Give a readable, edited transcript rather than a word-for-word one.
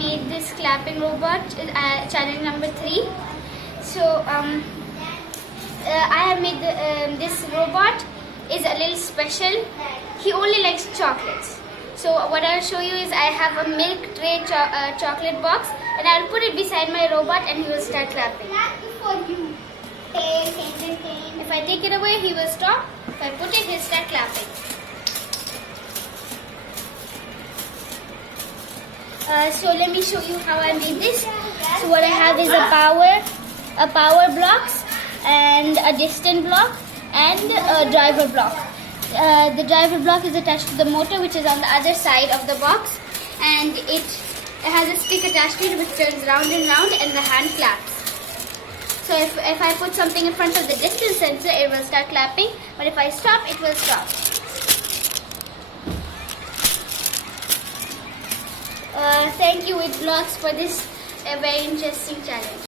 made this clapping robot, challenge number 3. So I have made this robot is a little special. He only likes chocolates. So what I'll show you is I have a milk tray chocolate box, and I'll put it beside my robot and he will start clapping. If I take it away, he will stop. If I put it, he'll start clapping. So let me show you how I made this. So what I have is a power blocks, and a distant block, and a driver block. The driver block is attached to the motor, which is on the other side of the box, and it has a stick attached to it which turns round and round, and the hand claps. So if I put something in front of the distance sensor, it will start clapping, but if I stop, it will stop. Thank you Witblox for this very interesting challenge.